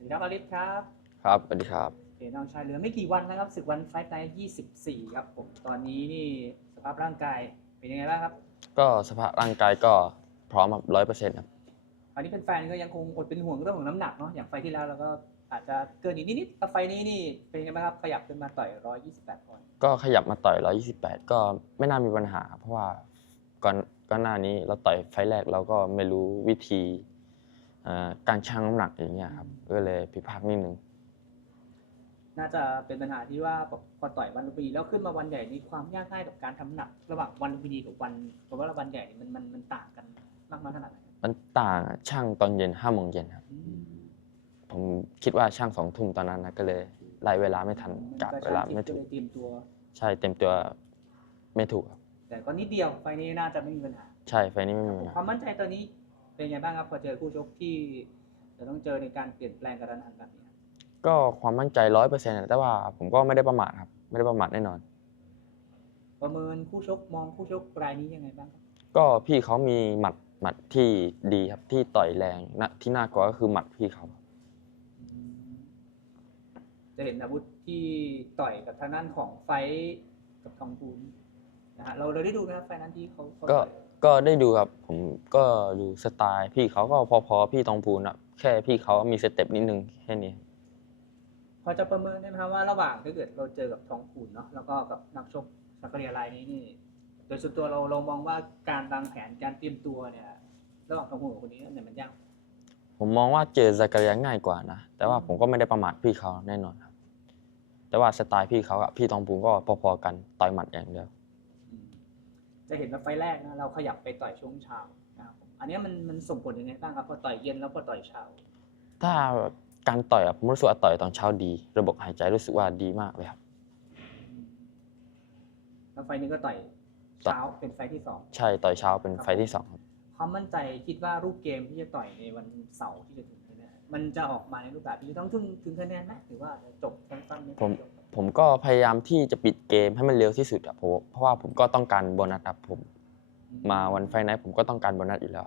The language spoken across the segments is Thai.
สวัสดีครับอาริสครับครับสวัสดีครับโอเคน้องชายเหลือไม่กี่วันนะครับศึกวันไฟท์ไนท์24ครับผมตอนนี้นี่สภาพร่างกายเป็นยังไงบ้างครับก็สภาพร่างกายก็พร้อมครับร้อยเปอร์เซ็นต์ครับตอนนี้เป็นแฟนๆก็ยังคงอดเป็นห่วงเรื่องของน้ำหนักเนาะอย่างไฟท์ที่แล้วเราก็อาจจะเกินอีกนิดๆแต่ไฟท์นี้นี่เป็นยังไงบ้างครับขยับขึ้นมาต่อย128ปอนด์ก็ขยับมาต่อย128ก็ไม่น่ามีปัญหา เพราะว่าก่อนก่อนหน้านี้เราต่อยไฟล์แรกเราก็ไม่รู้วิธีเอ่อ การชั่งน้ำหนักอย่างเงี้ยครับก็เลยผิดพลาดนิดนึง น่าจะเป็นปัญหาที่ว่าพอต่อยวันลุมพินีแล้วขึ้นมาวันใหญ่นี่ความยากง่ายกับการทำน้ำหนัก ระหว่างวันลุมพินีกับวันผมว่าวันใหญ่นี่มันมันมันต่างกันมากน้อยขนาดไหนครับมันต่างอะช่างตอนเย็นห้าโมงเย็นครับ อืมผมคิดว่าช่างสองทุ่มตอนนั้นนะก็เลยไล่เวลาไม่ทันกะเวลาไม่ถูก็กเลยเตรียมตัว ใช่เต็มตัวไม่ถูกครับแต่ก็นิดเดียวไฟล์นี้น่าจะไม่มีปัญหา ใช่ไฟล์นี้ไม่มีปัญคหาวามมั่นใจตอนนี้ เป็นไงบ้างครับพอเจอคู่ชกที่จะต้องเจอในการเปลี่ยนแปลงกระทันหันแบบนี้ครับก็ความมั่นใจร้อยเปอร์เซ็นต์แต่ว่าผมก็ไม่ได้ประมาทครับ ไม่ได้ประมาทแน่นอน ประเมินคู่ชกมองคู่ชกรายนี้ยังไงบ้างครับก็พี่เขามีหมัดหมัดที่ดีครับที่ต่อยแรงนะที่น่ากลัวก็คือหมัดพี่เขาอืมจะเห็นอาวุธที่ต่อยกับทางด้านของไฟท์กับทองพูนนะฮะเราเราได้ดูนะครับไฟท์นั้นที่เขาเขาก็ต่อย ก็ได้ดูครับผมก็ดูสไตล์ พี่เขาก็พอๆพี่ตองพูนอะแค่พี่เขามีสเต็ปนิดนึงแค่นี้ พอจะประเมินได้ไหมครับว่าระหว่างถ้าเกิดเราเจอกับทองพูนเนาะแล้วก็กับนักชกสักเรียรายนี้นี่ โดยส่วนตัวเราเรามองว่าการวางแผนการเตรียมตัวเนี่ยระหว่างทองพูนกับคนนี้เนี่ยมันยากผมมองว่าเจอซากาเรียง่ายกว่านะแต่ว่าผมก็ไม่ได้ประมาทพี่เขาแน่นอนครับ แต่ว่าสไตล์พี่เขากับพี่ตองพูนก็พอๆกันต่อยหมัดอย่างเดียวอืม จะเห็นว่าไฟล์แรกนะเราขยับไปต่อยช่วงเช้านะครับผมอันเนี้ยมันมันส่งผลยังไงบ้างครับพอต่อยเย็นแล้วพอต่อยเช้า ถ้าการต่อยอะผมรู้สึกว่าต่อยตอนเช้าดี ระบบหายใจรู้สึกว่าดีมากเลยครับ แล้วไฟล์นี้ก็ต่อยต่อยเช้าเป็นไฟล์ที่สองใช่ต่อยเช้าเป็นไฟล์ที่สองครับความมั่นใจคิดว่ารูปเกมที่จะต่อยในวันเสาร์ที่จะถึงนี้เนี่ยมันจะออกมาในรูปแบบที่ต้องถึงถึงคะแนนไหมหรือว่าจะจบสั้นๆไหผม ผมก็พยายามที่จะปิดเกมให้มันเร็วที่สุดอะเพราะเพราะว่าผมก็ต้องการโบนัสครับผม มาวันไฟล์ไนท์ผมก็ต้องการโบนัสอยู่แล้ว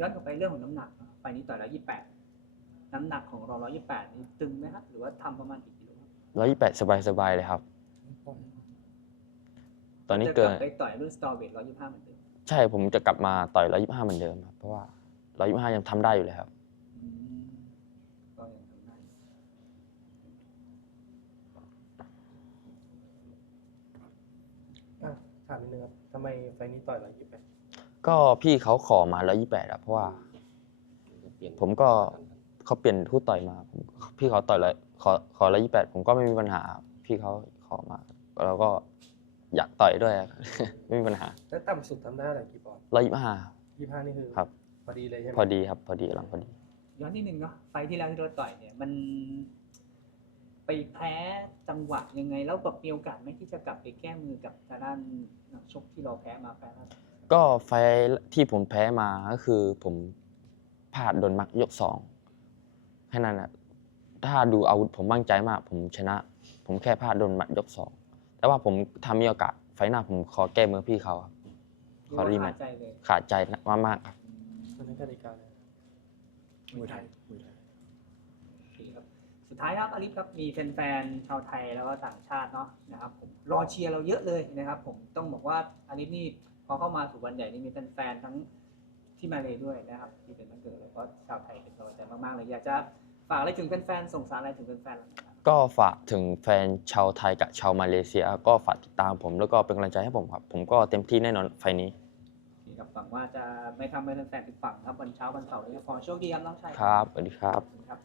ย้อนกลับไปเรื่องของน้ำหนักเนอะไฟล์นี้ต่อยร้อยยี่แปดน้ำหนักของเราร้อยยี่แปดนี่ตึงไหมครับหรือว่าทำประมาณกี่กิโลครับร้อยยี่แปดสบายๆเลยครับ ตอนนี้จะเกิกนลับไปต่อยรุ่นสตอร์เวทร้อยยี่ห้าเหมือนเดิมใช่ผมจะกลับมาต่อยร้อยยี่ห้าเหมือนเดิมครับเพราะว่าร้อยยี่ห้ายังทำได้อยู่เลยครับ อืมก็ยังทำได้ อะถาม นิดนึงครับทำไมไฟล์นี้ต่อยร้อยยี่สิบแปดก็พี่เขาขอมาร้อยยี่แปดอะเพราะว่า ผมก็ เขาเปลี่ยนคู่ต่อยมาผมพี่เขาต่อยร้อยขอขอร้อยยี่แปดผมก็ไม่มีปัญหา พี่เขาขอมาเราก็อยากต่อยด้วยอะ ไม่มีปัญหาแล้วต่ำสุดทำได้เท่าไหร่กี่ปอนด์ร้อยยี่ห้า ยี่ห้านี่คือครับ พอดีเลยใช่ไหมพอดีครับ พอดีกำลังพอดี ย้อนนิดนึงเนาะไฟล์ที่แล้วที่เราต่อยเนี่ยมัน ไปแพ้จังหวะยังไง แล้วแบบมีโอกาสไหมที่จะกลับไปแก้มือกับทางด้านนัก ชกที่เราแพ้มาแพ้มาก็ไฟล์ที่ผมแพ้มาก็คือผมพลาดโดนมักยกสองแค่นั้นนะถ้าดูอาวุธผมมั่นใจมาก ผมชนะ ผมแค่พลาดโดนมัดยกสองแต่ว่าผมทำมีโอกาสไฟล์หน้าผมขอแก้มือพี่เขาครับขอรีแมตช์ใจเลยขาดใจมากๆครับตัวนี้กติกาเลยมวยไทยโอเคครับ สุดท้ายครับอลิฟครับมีแฟนๆชาวไทยแล้วก็ต่างชาติเนาะนะครับผมรอเชียร์เราเยอะเลยนะครับ ผมต้องบอกว่าอลิฟนี่พอเข้ามาสู่วันใหญ่นี่มีแฟนๆทั้งที่มาเลยด้วยนะครับ ที่เป็นวันเกิดแล้วก็ชาวไทยเป็นกำลังใจมากๆเลยอยากจะฝากอะไรถึงแฟนๆส่งสารอะไรถึงแฟนๆนะครับก็ฝากถึงแฟนชาวไทยกับชาวมาเลเซีย ก็ฝากติดตามผมแล้วก็เป็นกำลังใจให้ผมครับ ผมก็เต็มที่แน่นอนไฟล์นี้ที่กับหวังว่าจะไม่ทำให้แฟนๆผิดหวังครับวันเช้าวันเสาร์นี้ขอโชคดีครับน้องชายครับสวัสดีครับครับ